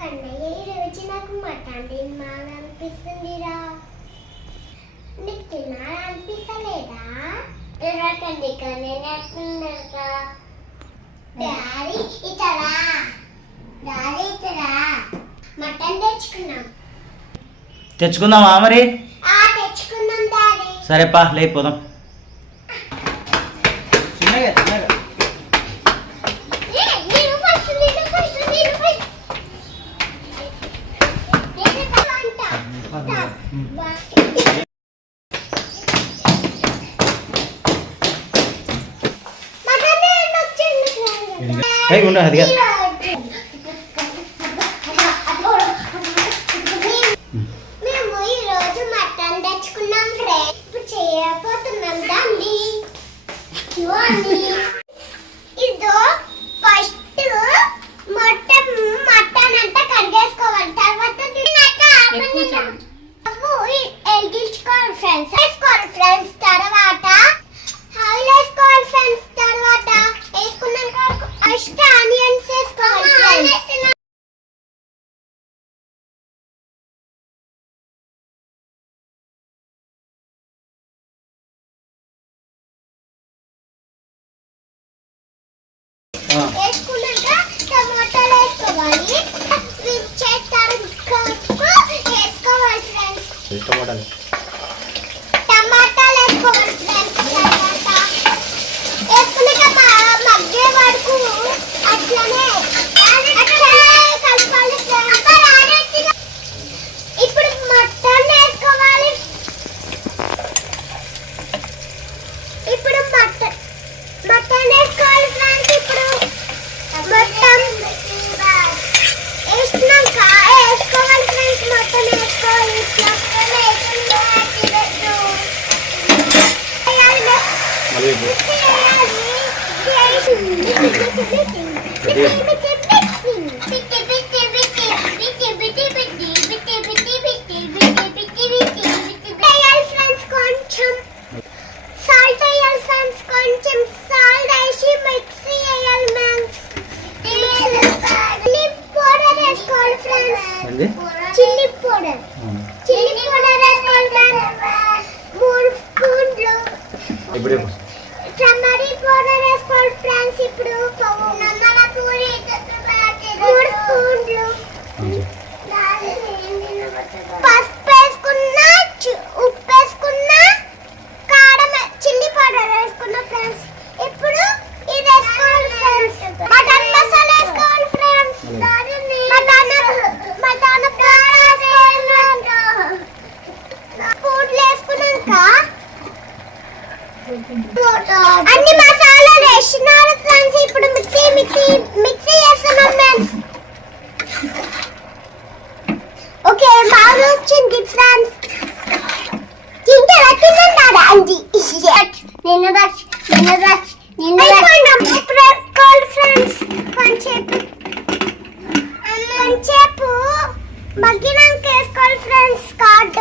కన్నయ్య ఈరోజు నాకు మటన్ తినాలనిపిస్తుందిరా. నీకు తినాలనిపిస్తలేదా? తినకండి కానీ డాడీ ఇతరా మటన్ తెచ్చుకుందామా మరి? తెచ్చుకుందాం డాడీ. సరేపా లేకపోదాం. చిన్నగా చిన్నగా ఉండు అది కాదు. మేము ఈరోజు మటన్ తెచ్చుకున్నాం ఫ్రెండ్స్. ఇప్పుడు చేయబోతున్నాం దాన్ని. ఇదో ఫస్ట్ మటన్ అంతా కడిగేసుకోవాలి. తర్వాత ఎల్గించుకోవాలి ఫ్రెండ్స్. వేసుకోవాలి ఫ్రెండ్స్. తర్వాత ఆయిల్ వేసుకోవాలి ఫ్రెండ్స్. తర్వాత వేసుకున్నాక ఫస్ట్ ఆనియన్స్ వేసుకోవాలి ఫ్రెండ్స్. వేసుకున్నాక టమాటాలు వేసుకోవాలి. వేసుకోవాలి ఫ్రెండ్స్. టమాటాలు వేసుకోవాలి ఫ్రెండ్స్. తర్వాత వేసుకున్నాక మగ్గే వరకు అట్లనే కలపాలి ఫ్రెండ్స్. ఇప్పుడు మటన్ వేసుకోవాలి. ఇప్పుడు మటన్ వేసుకోవాలి ఫ్రెండ్స్. ఇప్పుడు మటన్ వేసినాక వేసుకోవాలి ఫ్రెండ్స్. మటన్ వేసుకోవాలి. కొంచెం సాల్ట్ వేయాలి ఫ్రెండ్స్. కొంచెం సాల్ట్ వేసి మిక్సీ వేయాలి ఫ్రెండ్స్. చిల్లీ పౌడర్ వేసుకోవాలి ఫ్రెండ్స్. చిల్లీ పౌడర్ వేసుకోవాలి ఫ్రెండ్స్. 3 స్పూన్లు టమాటా పౌడర్ వేసుకోవాలి ఫ్రెండ్స్. ఇప్పుడు 3 స్పూన్లు పసుపు వేసుకున్నా, ఉప్పు వేసుకున్నా, కారం చిల్లీ పౌడర్ వేసుకున్నా ఫ్రెండ్స్. ఇప్పుడు ఇది వేసుకోవాలి ఫ్రెండ్స్. మటన్ మసాలా వేసుకోవాలి ఫ్రెండ్స్. మటన్ స్పూన్లు వేసుకున్నాక అన్ని మసాలాలు వేసినారు ఫ్రెండ్స్. ఇప్పుడు మిక్సీ చేస్తున్నాం ఫ్రెండ్స్. ఓకే బాగా వచ్చింది ఫ్రెండ్స్. తింటారా? తిన్నారా అండి? నిన్న ఫ్రెండ్స్. కొంచెంసేపు మగ్గినాక వేసుకోవాలి ఫ్రెండ్స్. Card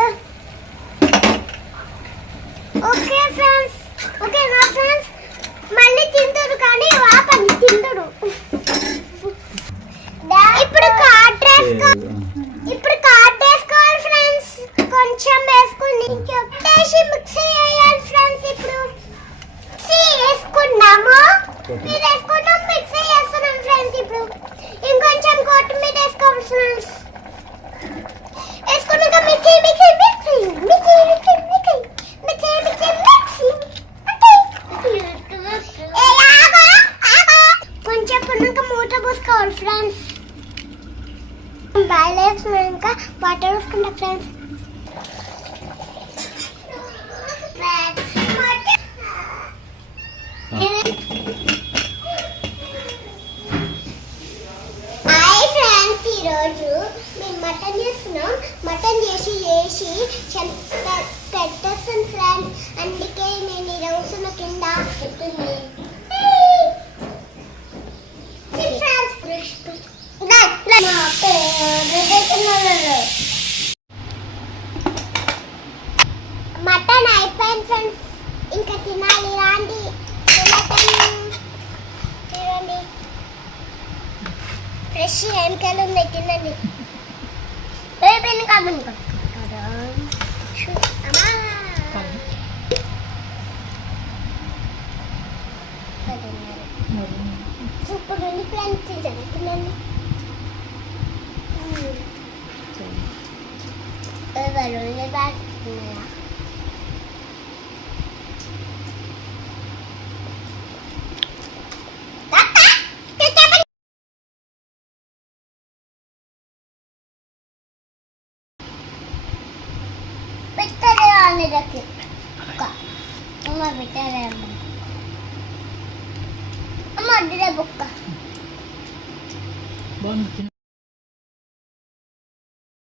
okay friends. ఓకేనా ఫ్రెండ్స్? మళ్ళీ తింటారు కానీ వాపని తింటారు. ఇప్పుడు కార్డ్ వేసుకోవాలి ఫ్రెండ్స్. కొంచెం వేసుకుని వేసి మిక్సీ వేయాలి ఫ్రెండ్స్. ఇప్పుడు వేసుకున్నాము. ఇది వేసుకున్నాం, మిక్సీ వేస్తున్నాం ఫ్రెండ్స్. ఇప్పుడు ఇంకొంచెం కొత్తిమీర వేసుకోవాలి ఫ్రెండ్స్. వేసుకున్నాక మిక్సీ కొంచెం పున్నాక మూత పోసుకోవాలి ఫ్రెండ్స్. బాయిల్ వేసుకున్నాక వాటర్ వేసుకుంటా ఫ్రెండ్స్. ఈరోజు మేము మటన్ చేస్తున్నాం. మటన్ చేసి పెట్టేస్తాను ఫ్రెండ్స్. అందుకే నేను ఈ రోజున కింద మటన్ అయిపోయింది ఫ్రెండ్స్. ఇంకా తినాలి రాండి. చూడండి ఫ్రెష్ ఎంకాయలు ఉన్నాయి తినండి పెన్ కాబట్టి అమ్మా సూపర్ ఉంది ఫ్రెండ్స్ తినండి పెట్టలే వాళ్ళకి అమ్మ పెట్టలే అమ్మ అడ్డలే బుక్క బాగుంది.